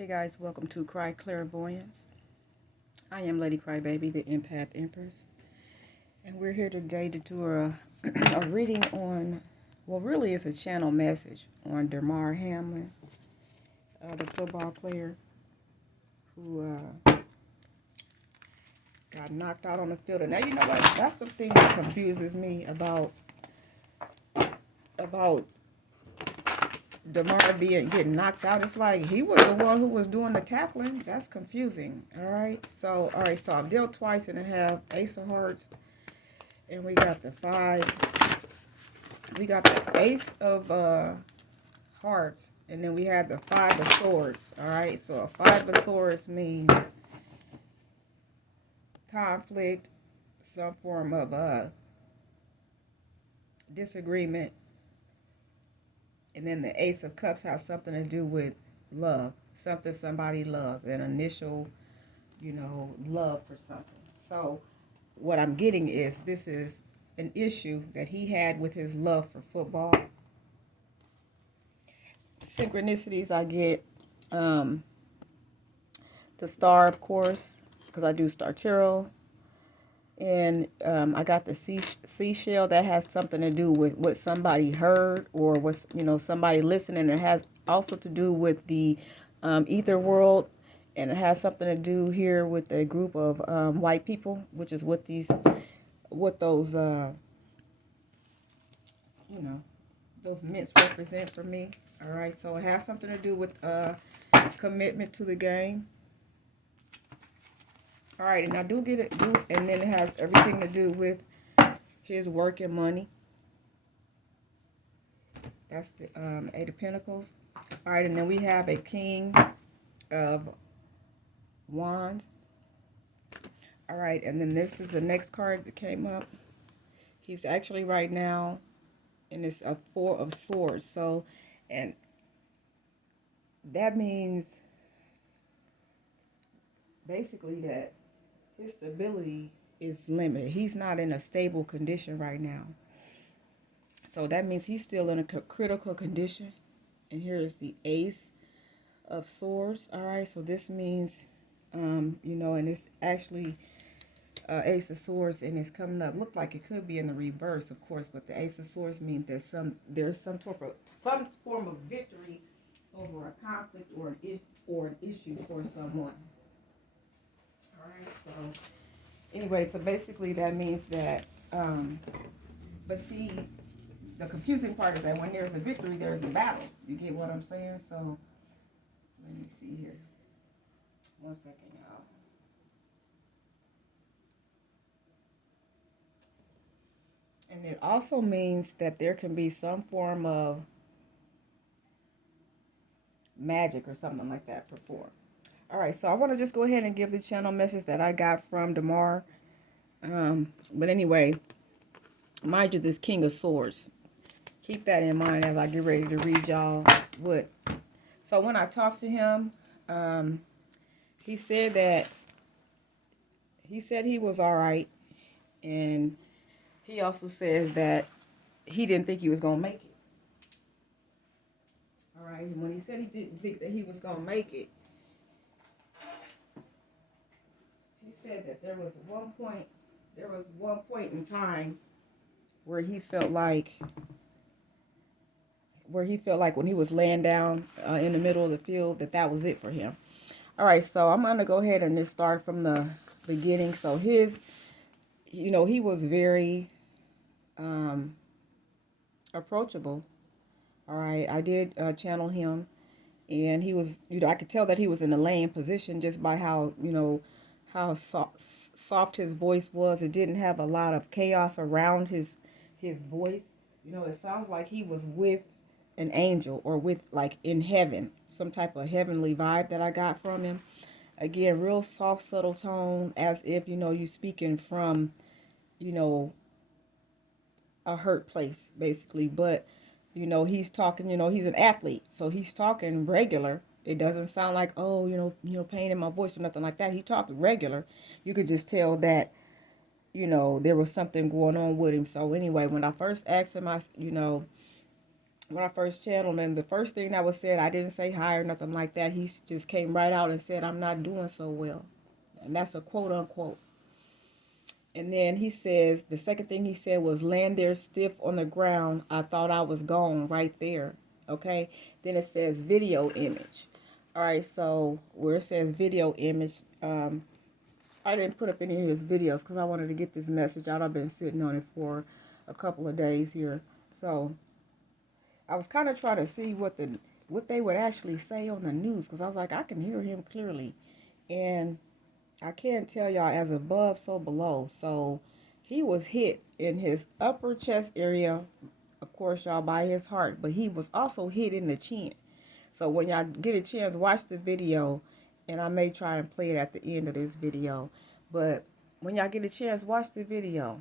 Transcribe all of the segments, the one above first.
Hey guys, welcome to Cry Clairvoyance. I am Lady Crybaby, the Empath Empress, and we're here today to do a reading on, well, really it's a channel message on DAMAR Hamlin, the football player who got knocked out on the field. And now you know what? That's the thing that confuses me about DAMAR getting knocked out. It's like he was the one who was doing the tackling. That's confusing. All right, so I've dealt twice and I have Ace of Hearts, and we got the five. We got the Ace of Hearts, and then we had the Five of Swords. All right, so a Five of Swords means conflict, some form of disagreement. And then the Ace of Cups has something to do with love, something somebody loved, an initial, love for something. So what I'm getting is this is an issue that he had with his love for football. Synchronicities, I get the star, of course, because I do Star Tarot. And I got the seashell that has something to do with what somebody heard or what, somebody listening. It has also to do with the ether world, and it has something to do here with a group of white people, which is what those mints represent for me. All right, so it has something to do with commitment to the game. All right, and I do get it, and then it has everything to do with his work and money. That's the Eight of Pentacles. All right, and then we have a King of Wands. All right, and then this is the next card that came up. He's actually right now in this Four of Swords. So, and that means basically that his stability is limited. He's not in a stable condition right now. So that means he's still in a critical condition. And here is the Ace of Swords. All right, so this means, and it's actually Ace of Swords, and it's coming up. Look like it could be in the reverse, of course, but the Ace of Swords means there's some form of victory over a conflict or an issue for someone. All right, so anyway, so basically that means that, but see, the confusing part is that when there's a victory, there's a battle. You get what I'm saying? So let me see here. 1 second, y'all. And it also means that there can be some form of magic or something like that performed. All right, so I want to just go ahead and give the channel message that I got from DAMAR. But anyway, mind you, this King of Swords. Keep that in mind as I get ready to read y'all what. So when I talked to him, he said he was all right. And he also says that he didn't think he was going to make it. All right, and when he said he didn't think that he was going to make it, he said that there was one point in time where he felt like when he was laying down in the middle of the field that was it for him. All right, so I'm going to go ahead and just start from the beginning. So he was very approachable. All right, I did channel him, and he was, I could tell that he was in a laying position just by how, how soft his voice was. It didn't have a lot of chaos around his voice. It sounds like he was with an angel or with, like, in heaven, some type of heavenly vibe that I got from him. Again, real soft, subtle tone, as if, you speaking from, a hurt place, basically. But, he's talking, he's an athlete, so he's talking regular. It doesn't sound like, pain in my voice or nothing like that. He talked regular. You could just tell that, there was something going on with him. So anyway, when I first asked him, when I first channeled, and the first thing that was said, I didn't say hi or nothing like that. He just came right out and said, I'm not doing so well. And that's a quote unquote. And then he says, the second thing he said was, laying there stiff on the ground. I thought I was gone right there. Okay. Then it says video image. All right. So where it says video image, I didn't put up any of his videos because I wanted to get this message out. I've been sitting on it for a couple of days here. So I was kind of trying to see what they would actually say on the news, because I was like, I can hear him clearly. And I can't tell y'all, as above, so below. So he was hit in his upper chest area, of course, y'all, by his heart. But he was also hit in the chin. So when y'all get a chance, watch the video. And I may try and play it at the end of this video. But when y'all get a chance, watch the video.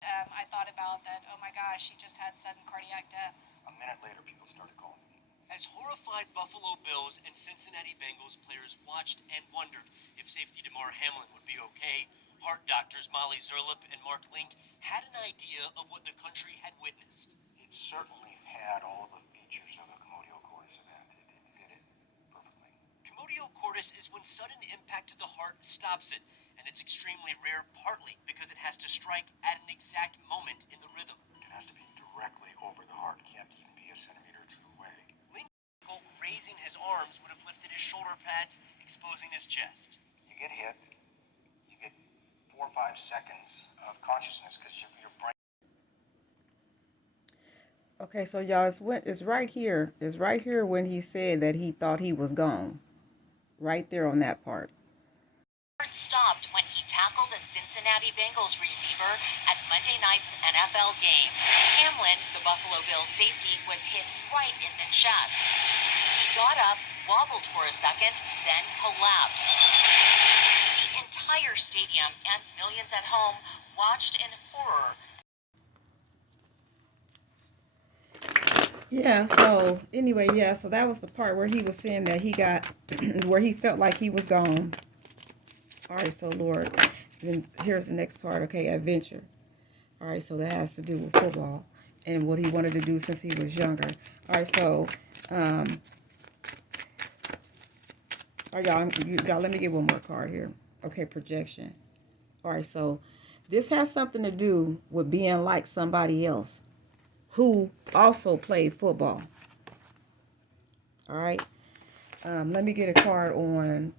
I thought about that, oh my gosh, she just had sudden cardiac death. A minute later, people started calling me. As horrified Buffalo Bills and Cincinnati Bengals players watched and wondered if safety DAMAR Hamlin would be okay, heart doctors Molly Zerlip and Mark Link had an idea of what the country had witnessed. It certainly had all of the features of a commotio cordis event. It fit it perfectly. Commotio cordis is when sudden impact to the heart stops it, and it's extremely rare partly because it has to strike at an exact moment in the rhythm. It has to be directly over the heart. It can't even be a centimeter or two away. Raising his arms would have lifted his shoulder pads, exposing his chest. You get hit, you get 4 or 5 seconds of consciousness because your brain. Okay, so y'all, it's right here. It's right here when he said that he thought he was gone. Right there on that part. Stopped when he tackled a Cincinnati Bengals receiver at Monday night's NFL game. Hamlin, the Buffalo Bills safety, was hit right in the chest. He got up, wobbled for a second, then collapsed. The entire stadium and millions at home watched in horror. Yeah, so anyway, yeah, so that was the part where he was saying that he got, where he felt like he was gone. All right, so Lord, then here's the next part, okay, adventure. All right, so that has to do with football and what he wanted to do since he was younger. All right, so, all right, y'all, let me get one more card here. Okay, projection. All right, so this has something to do with being like somebody else who also played football. All right, let me get a card on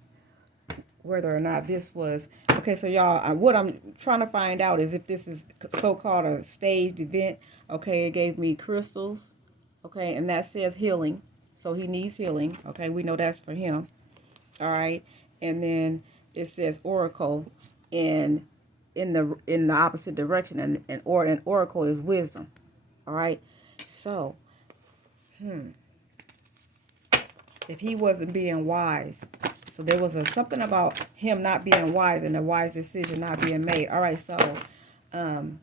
whether or not this was, okay, so y'all, what I'm trying to find out is if this is so-called a staged event. Okay, it gave me crystals, okay, and that says healing, so he needs healing, okay, we know that's for him. All right, and then it says oracle in the opposite direction, and an oracle is wisdom. All right, so if he wasn't being wise, so there was something about him not being wise and a wise decision not being made. All right, so then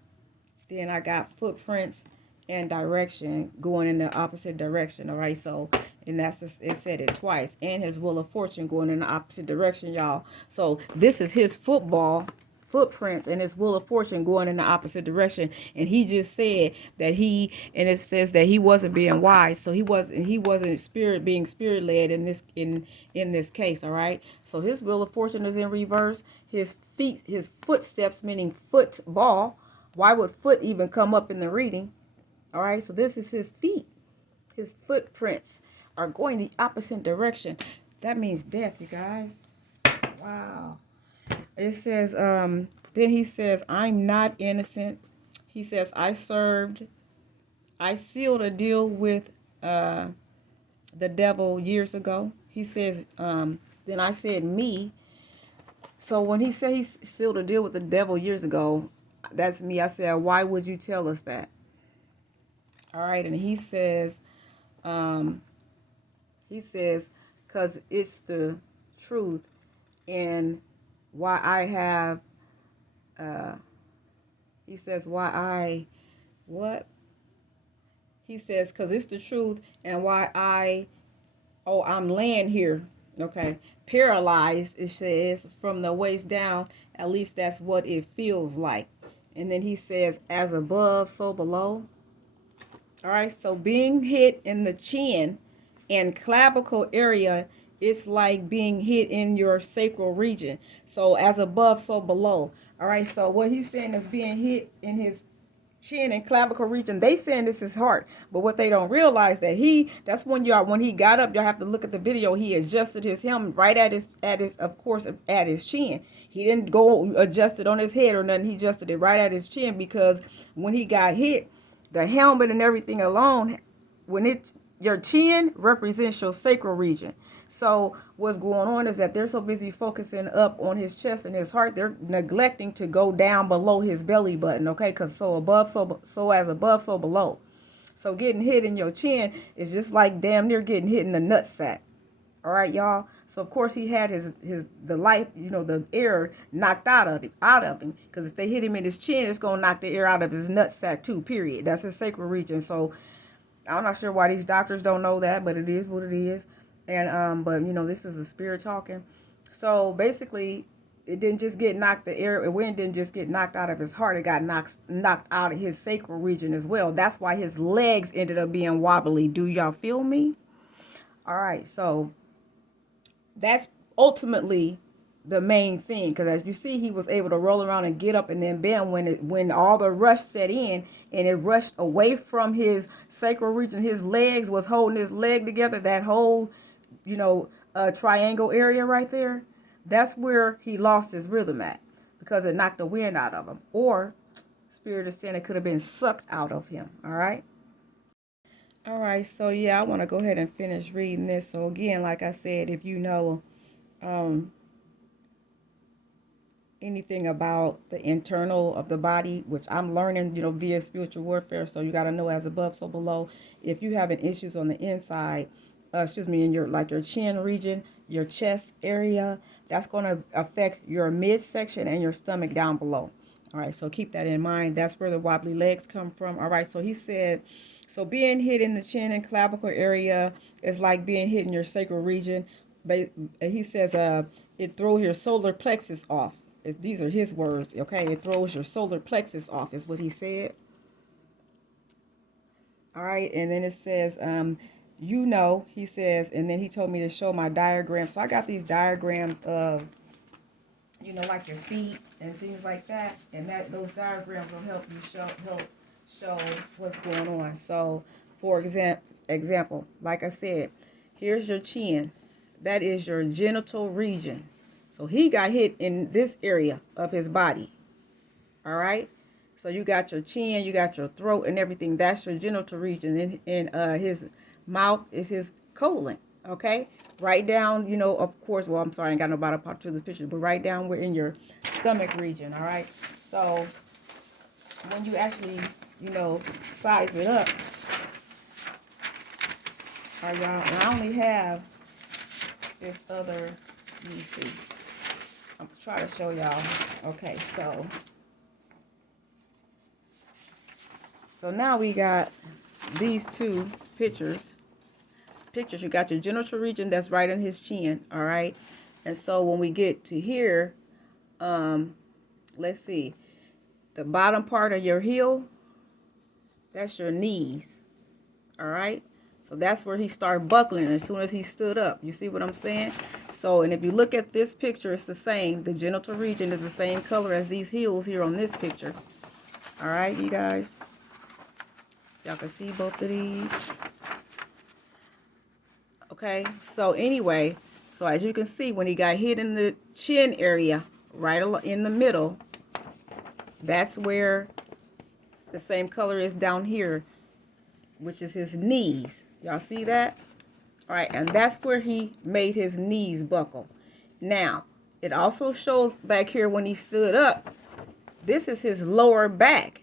I got footprints and direction going in the opposite direction. All right, so, and it said it twice. And his wheel of fortune going in the opposite direction, y'all. So this is his footprints and his wheel of fortune going in the opposite direction. And he just said that and it says that he wasn't being wise, so he wasn't being spirit led in this case. All right, so his wheel of fortune is in reverse. His footsteps, meaning football. Why would foot even come up in the reading? All right, so this is his feet. His footprints are going the opposite direction. That means death, you guys. Wow. It says, then he says, I'm not innocent. He says, I sealed a deal with the devil years ago. He says, then I said me. So when he said he sealed a deal with the devil years ago, that's me. I said, why would you tell us that? All right, and he says, because it's the truth, and why I have, he says, he says, because it's the truth, and why I'm laying here, okay, paralyzed, it says, from the waist down, at least that's what it feels like. And then he says, as above, so below. All right, so being hit in the chin and clavicle area, it's like being hit in your sacral region. So as above, so below. All right, so what he's saying is being hit in his chin and clavicle region. They saying this is heart, but what they don't realize that that's when he got up, y'all have to look at the video. He adjusted his helmet right at his of course at his chin. He didn't go adjust it on his head or nothing. He adjusted it right at his chin, because when he got hit, the helmet and everything alone, when it's your chin represents your sacral region. So what's going on is that they're so busy focusing up on his chest and his heart, they're neglecting to go down below his belly button. Okay, because so as above, so below. So getting hit in your chin is just like damn near getting hit in the nutsack. All right, y'all. So of course he had the life, the air knocked out of him. Because if they hit him in his chin, it's gonna knock the air out of his nutsack too. Period. That's his sacral region. So I'm not sure why these doctors don't know that, but it is what it is. And but this is a spirit talking. So basically, it didn't just get knocked, the wind didn't just get knocked out of his heart. It got knocked out of his sacral region as well. That's why his legs ended up being wobbly. Do y'all feel me? All right, so that's ultimately the main thing, because as you see, he was able to roll around and get up, and then bam, when all the rush set in and it rushed away from his sacral region, his legs was holding his leg together, that whole triangle area right there, that's where he lost his rhythm at, because it knocked the wind out of him, or spirit is saying it could have been sucked out of him. All right, so yeah, I want to go ahead and finish reading this. So again, like I said, if you know anything about the internal of the body, which I'm learning, via spiritual warfare, so you got to know as above, so below. If you having issues on the inside, in your chin region, your chest area, that's going to affect your midsection and your stomach down below. All right, so keep that in mind. That's where the wobbly legs come from. All right, so he said, so being hit in the chin and clavicle area is like being hit in your sacral region. But he says it throws your solar plexus off. These are his words, okay? It throws your solar plexus off, is what he said. All right, and then it says, he says, and then he told me to show my diagram. So I got these diagrams of, like your feet and things like that. And those diagrams will help you show what's going on. So, for example, like I said, here's your chin. That is your genital region. So he got hit in this area of his body. All right. So you got your chin, you got your throat and everything. That's your genital region. And his mouth is his colon. Okay. Right down, of course. Well, I'm sorry, I ain't got no bottom part to the picture, but right down, we're in your stomach region. All right. So when you actually, size it up. All right, y'all. And I only have this other, let me see. I'm trying to show y'all. Okay, so now we got these two pictures. You got your genital region that's right in his chin, all right? And so when we get to here, let's see. The bottom part of your heel, that's your knees, all right? So that's where he started buckling as soon as he stood up. You see what I'm saying? So, and if you look at this picture, it's the same. The genital region is the same color as these heels here on this picture. All right, you guys. Y'all can see both of these. Okay, so anyway, so as you can see, when he got hit in the chin area, right in the middle, that's where the same color is down here, which is his knees. Y'all see that? All right, and that's where he made his knees buckle. Now, it also shows back here when he stood up, this is his lower back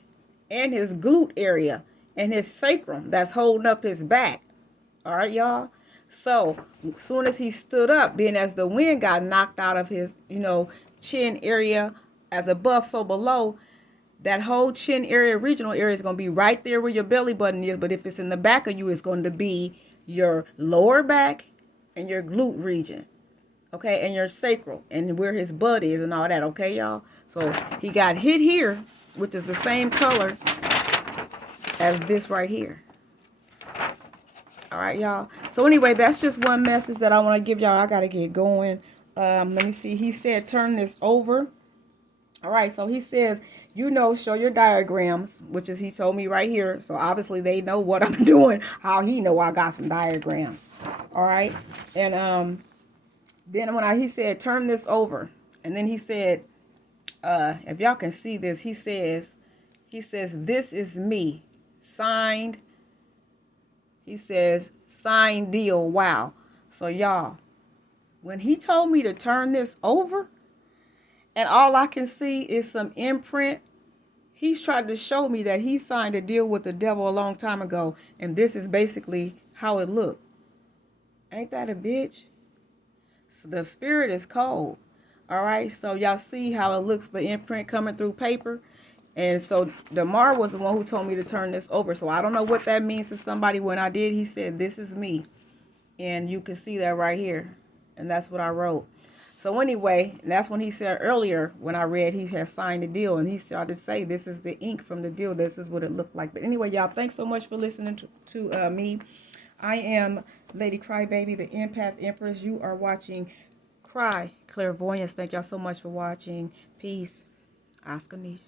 and his glute area and his sacrum that's holding up his back. All right, y'all? So, as soon as he stood up, being as the wind got knocked out of his, chin area, as above, so below, that whole chin area, regional area, is going to be right there where your belly button is. But if it's in the back of you, it's going to be your lower back and your glute region. Okay, and your sacral and where his butt is and all that. Okay, y'all? So he got hit here, which is the same color as this right here. All right, y'all. So anyway, that's just one message that I want to give y'all. I got to get going. Let me see. He said, turn this over. All right, so he says, show your diagrams, which is he told me right here. So obviously they know what I'm doing, how he know I got some diagrams. All right, and then he said, turn this over, and then he said, if y'all can see this, he says, this is me, signed. He says, signed deal. Wow. So y'all, when he told me to turn this over, and all I can see is some imprint, he's tried to show me that he signed a deal with the devil a long time ago. And this is basically how it looked. Ain't that a bitch? So the spirit is cold. All right. So y'all see how it looks, the imprint coming through paper. And so DAMAR was the one who told me to turn this over. So I don't know what that means to somebody. When I did, he said, this is me. And you can see that right here. And that's what I wrote. So anyway, that's when he said earlier, when I read, he had signed the deal, and he started to say, this is the ink from the deal. This is what it looked like. But anyway, y'all, thanks so much for listening to me. I am Lady Crybaby, the Empath Empress. You are watching Cry Clairvoyance. Thank y'all so much for watching. Peace. Oscar Niche.